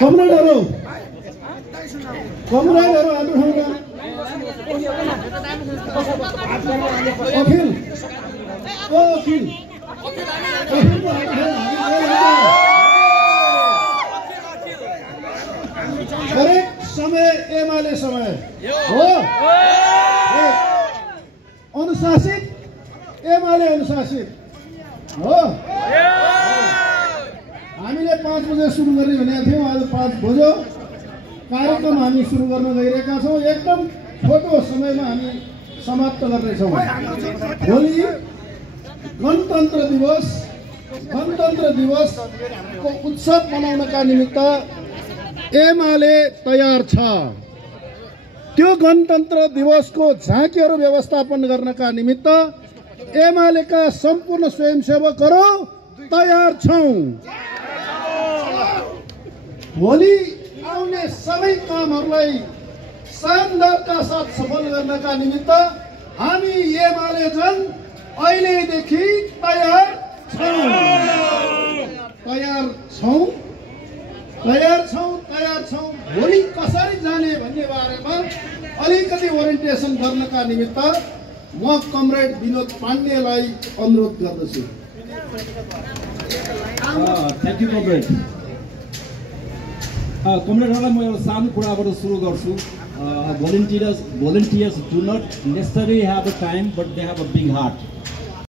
कमरेडहरू हाम्रो ठाउँका अखिल हरेक समय एमाले समय हो अनुशासित एमाले अनुशासित हो हामीले 5 बजे सुरु गर्ने भनेका थियौँ आज 5 बज्यो कार्यक्रम हामी सुरु गर्न गइरहेका छौँ एकदम छोटो समयमा हामी समाप्त गर्नेछौँ भोलि गणतन्त्र दिवसको उत्सव मनाउनका निमित्त एमाले तयार छ त्यो गणतन्त्र दिवसको झाँकीहरू व्यवस्थापन गर्नका निमित्त एमालेका सम्पूर्ण स्वयंसेवकहरू तयार छौं भोलि आउने सबै कामहरूलाई शानदारका साथ सफल गर्नका निमित्त हामी एमाले जन अहिलेदेखि तयार छौं भोलि कसरी जाने भन्ने बारेमा अलिकति ओरिएन्टेसन गर्नका निमित्त म कमरेड विनोद पाण्डेलाई अनुरोध गर्दछु थ्यांक यू कमरेड कमरेडहरूलाई म एउटा सानो कुराबाट सुरु गर्छु volunteers do not necessarily have a time but they have a big heart